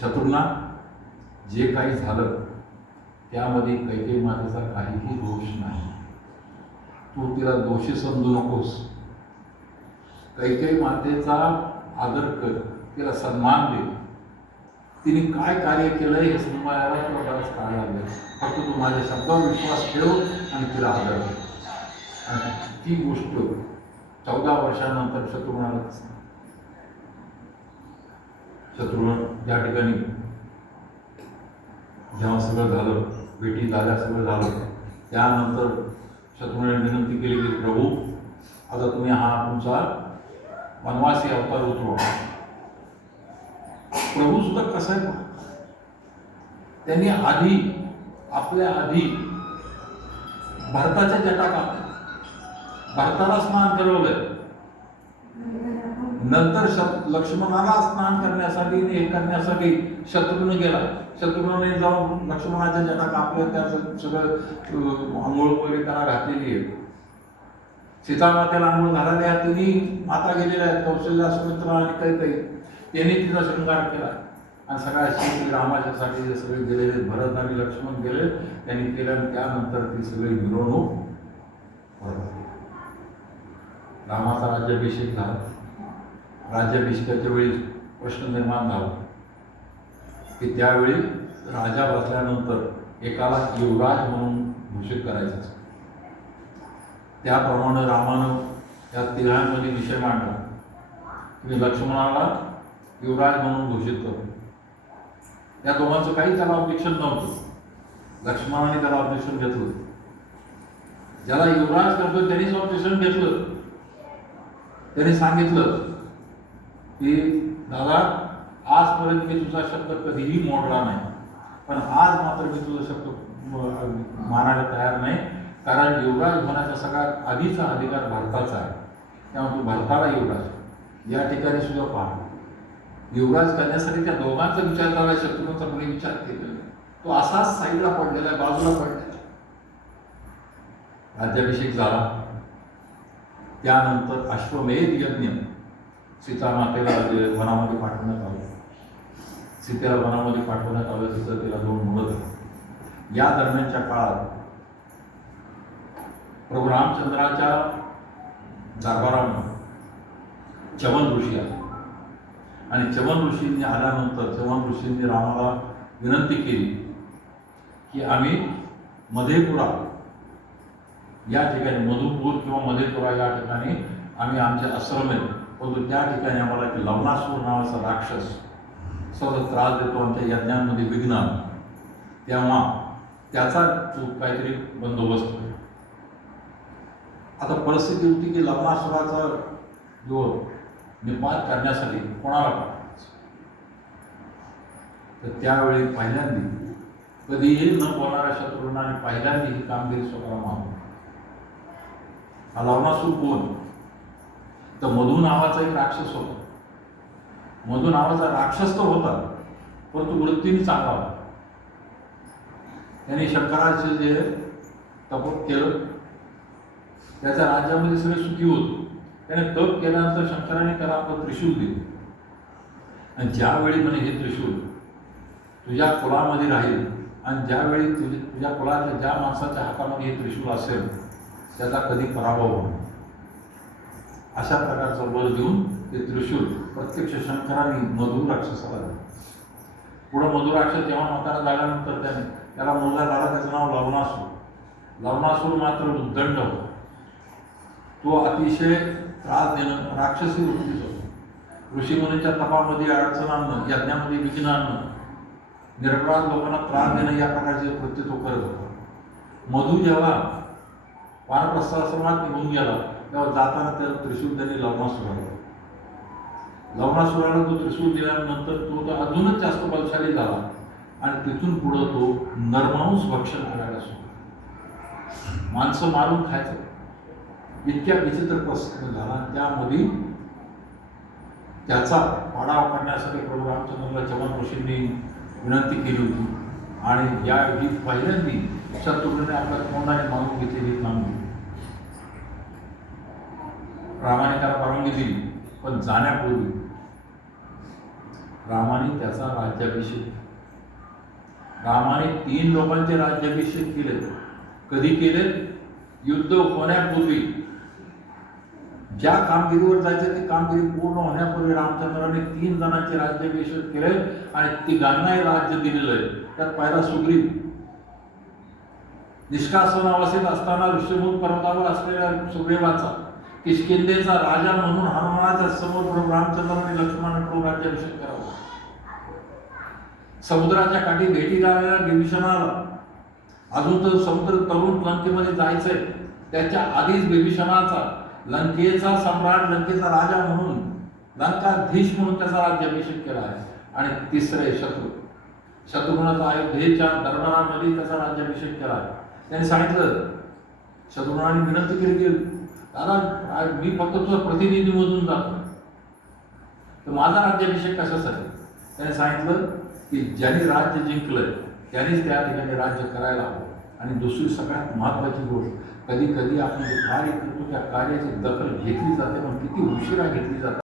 शत्रुघ्ना जे काही झालं त्यामध्ये कैकेयी मातेचा काहीही दोष नाही. तू तिला दोषी समजू नकोस. कैकेयी मातेचा आदर कर, तिला सन्मान दे. तिने काय कार्य केलं हे समजायला तुला बराच काळ लागेल. फक्त तू माझ्या शब्दावर विश्वास ठेव आणि तिला आदर कर. आणि ती गोष्ट 14 वर्षानंतर शत्रुघ्नाला शत्रुघ्न त्या ठिकाणी जेव्हा सगळं झालं, भेटी झाल्या, सगळं झालं, त्यानंतर शत्रुघ्नाने विनंती केली की प्रभू आता तुम्ही हा तुमचा वनवासी अवतार उतरवा. प्रभू सुद्धा कसं आहे, त्यांनी आपल्या आधी भरताच्या जटा कापल्या, भरताला स्नान करवलं, नंतर लक्ष्मणाला स्नान करण्यासाठी हे करण्यासाठी शत्रुघ्न गेला. शत्रुघ्नाने जाऊन लक्ष्मणाच्या जटा कापल्या, त्याचं सगळं आंघोळ वगैरे त्याला घातलेली आहे. सीतामातेला आंघोळ घालायला तिन्ही माता गेलेल्या आहेत, कौशल्या, सुमित्रा आणि कैकेयी. त्यांनी तिचा शृंगार केला आणि सगळ्या रामाच्यासाठी जे सगळे गेलेले भरत आणि लक्ष्मण गेले त्यांनी केलं. आणि त्यानंतर ती सगळी मिरवणूक परत रामाचा राज्याभिषेक झाला. राज्याभिषेकाच्या वेळी प्रश्न निर्माण झाला की त्यावेळी राजा बसल्यानंतर एकाला युवराज म्हणून घोषित करायचं. त्याप्रमाणे रामानं त्या तिघांमध्ये विषय मांडला की लक्ष्मणाला युवराज म्हणून घोषित करतो. या दोघांचं काही त्याला ऑब्जेक्शन नव्हतं. लक्ष्मणाने त्याला ऑब्जेक्शन घेतलं. ज्याला युवराज करतो त्यांनीच ऑब्जेक्शन घेतलं. त्यांनी सांगितलं की दादा, आजपर्यंत मी तुझा शब्द कधीही मोडला नाही, पण आज मात्र मी तुझा शब्द मानायला तयार नाही, कारण युवराज होण्याचा सगळ्यात आधीचा अधिकार भरताचा आहे. त्यामुळे तू भरताला युवराज या ठिकाणी सुद्धा पाहा. युवराज करण्यासाठी त्या दोघांचा विचार झाला, शत्रुघ्नाचा कोणी विचार केला. तो असाच साईडला पडलेला आहे, बाजूला पडलेला. राज्याभिषेक झाला. त्यानंतर अश्वमेध यज्ञ सीतामातेला वनामध्ये पाठवण्यात आलं. सीतेला वनामध्ये पाठवण्यात आलं. तिथं तिला 2 मुलं झाली. या दरम्यानच्या काळात प्रभू रामचंद्राच्या दरबारामध्ये चवन ऋषी आले आणि चवन ऋषींनी आल्यानंतर चवन ऋषींनी रामाला विनंती केली की आम्ही मधेपुरा या ठिकाणी, मधुपूर किंवा मधेपुरा या ठिकाणी आम्ही आमचे आश्रम आहेत, परंतु त्या ठिकाणी आम्हाला की लवणासूर नावाचा राक्षस सतत त्रास देतो, आमच्या यज्ञांमध्ये विघ्न, तेव्हा त्याचा काहीतरी बंदोबस्त होईल. आता परिस्थिती होती की लवणासुराचा जो निपात करण्यासाठी कोणाला पाठवायचं. तर त्यावेळी पहिल्यांदा कधीही न बोलणाऱ्या शत्रुघ्नाने पहिल्यांदा ही कामगिरी स्वतःला मानली. हा लवणासूर कोण? तर मधु नावाचा एक राक्षस होता. मधु नावाचा राक्षस तो होता, परंतु वृत्तीने चांगला होता. त्यांनी शंकराचे जे तप केलं त्याच्या राज्यामध्ये सगळे सुखी होते. त्याने तप केल्यानंतर शंकराने त्याला आपलं त्रिशूल दिलं आणि ज्यावेळी म्हणे हे त्रिशूल तुझ्या कुलामध्ये राहील आणि ज्यावेळी तुझ्या कुलाच्या ज्या माणसाच्या हातामध्ये हे त्रिशूल असेल त्याचा कधी पराभव होणार, अशा प्रकारचं बळ देऊन ते त्रिशूल प्रत्यक्ष शंकराने मधु राक्षसाला दिलं. पुढं मधु राक्षस जेव्हा म्हातारा झाल्यानंतर त्याला मुलगा झाला, त्याचं नाव लवणासूर. लवणासूर मात्र उद्दंड होता. तो अतिशय त्रास देणं, राक्षसी वृत्तीच होता. ऋषीमुनींच्या तपामध्ये अडचण आणणं, यज्ञामध्ये विघ्न आणणं, निरपराध लोकांना त्रास देणं या प्रकारचे कृत्य तो करत होता. मधु जेव्हा वानप्रस्थाश्रमात निघून गेला तेव्हा जाताना त्याला त्रिशूल त्यांनी लवणासुराला दिलं. लवणासुराला तो त्रिशूल दिल्यानंतर तो अजूनच जास्त बलशाली झाला आणि तिथून पुढं तो नरमांस भक्षण करायला सुरू, माणसं मारून खायचं. इतक्या विचित्र प्रसंग झाला. त्यामध्ये त्याचा पाडाव करण्यासाठी प्रभू रामचंद्राला चवन ऋषींनी विनंती केली होती आणि या ही पहिल्यांदा शत्रुघ्नाने आपल्या तोंडाने मागून घेतलेली कामगिरी. रामाने त्याला परवानगी दिली, पण जाण्यापूर्वी रामाने त्याचा राज्याभिषेक, रामाने 3 लोकांचे राज्याभिषेक केले. कधी केले? युद्ध होण्यापूर्वी. ज्या कामगिरीवर जायचं ती कामगिरी पूर्ण होण्यापूर्वी रामचंद्राने 3 जणांचे राज्याभिषेक केले आणि तिघांनाही राज्य दिलेलं आहे. त्यात पहिला सुग्रीव, निष्कासनावस्थेत असताना ऋषिमुख पर्वतावर असलेल्या सुग्रीवाचा, किष्किंधेचा राजा म्हणून हनुमानाच्या समोर रामचंद्राने लक्ष्मणाकडून राज्याभिषेक करावा. समुद्राच्या काठी भेटी झालेल्या बिभीषणाला, अजून तर समुद्र तरुण लंकेमध्ये जायचंय, त्याच्या आधीच बिभीषणाचा लंकेचा सम्राट, लंकेचा राजा म्हणून, लंकाधीश म्हणून त्याचा राज्याभिषेक केला आहे. आणि तिसरे शत्रुघ्नाचा अयोध्येच्या दरबारामध्ये त्याचा राज्याभिषेक केला आहे. त्याने सांगितलं, शत्रुघ्नाने विनंती केली की दादा मी फक्त तुझा प्रतिनिधी मधून जातो, तर माझा राज्याभिषेक कशासाठी? त्याने सांगितलं की ज्यांनी राज्य जिंकलंय त्यांनीच त्या ठिकाणी राज्य करायला हवं. आणि दुसरी सगळ्यात महत्त्वाची गोष्ट, कधी कधी आपण जे कार्य करतो त्या कार्याची दखल घेतली जाते, पण किती उशिरा घेतली जाते.